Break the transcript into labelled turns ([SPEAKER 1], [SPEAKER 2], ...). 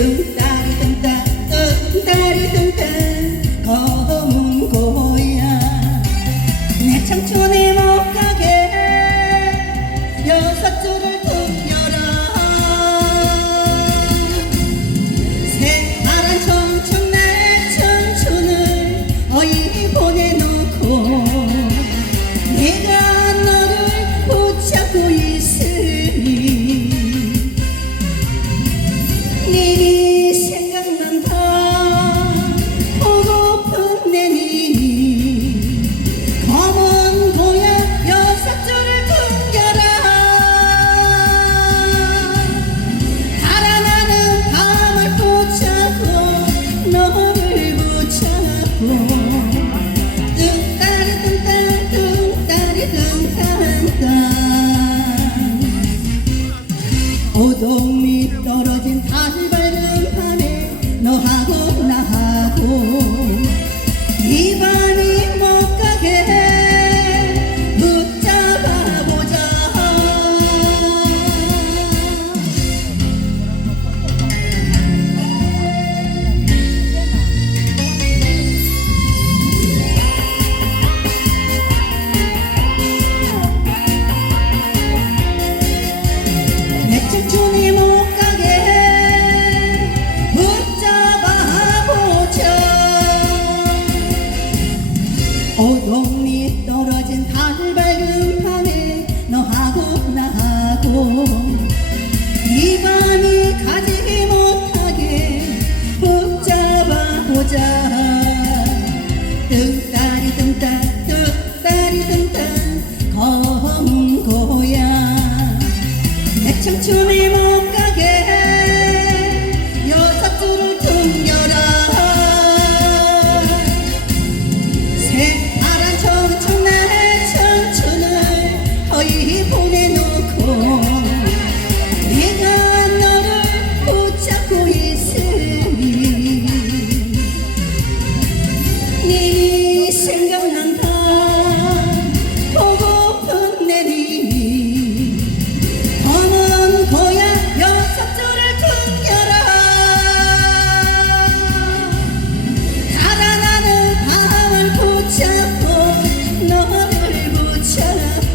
[SPEAKER 1] Deus. 不懂你。 오동리 떨어진 달 밝은 밤에 너하고 나하고 이 밤이 가지 못하게 붙잡아 보자. 등다리 등달 등다리 등달 검은 고야. 내 청춘의 몸